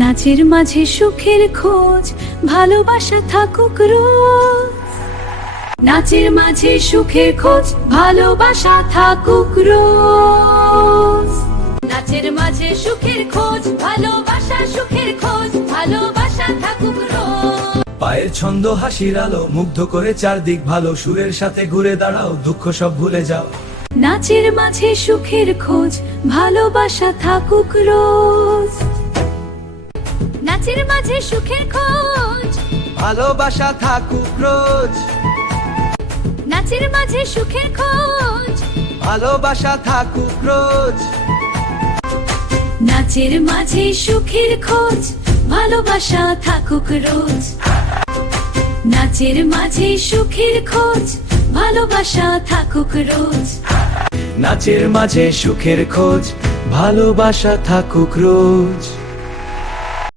নাচের মাঝে সুখের খোঁজ, ভালোবাসা থাকুক রোজ। নাচের মাঝে সুখের খোঁজ, ভালোবাসা থাকুক রোজ। নাচের মাঝে সুখের খোঁজ, ভালোবাসা সুখের খোঁজ, ভালোবাসা থাকুক রোজ। পায়ের ছন্দ হাসির আলো মুগ্ধ করে চারদিক, ভালো সুরের সাথে ঘুরে দাঁড়াও, দুঃখ সব ভুলে যাও। নাচের মাঝে সুখের খোঁজ, ভালোবাসা থাকুক রোজ। নাচের মাঝে সুখের খোঁজ, ভালোবাসা থাকুক রোজ। নাচের মাঝে সুখের খোঁজ, ভালোবাসা থাকুক রোজ। নাচের মাঝে সুখের খোঁজ, ভালোবাসা থাকুক রোজ। নাচের মাঝে সুখের খোঁজ, ভালোবাসা থাকুক রোজ। নাচের মাঝে সুখের খোঁজ, ভালোবাসা থাকুক রোজ।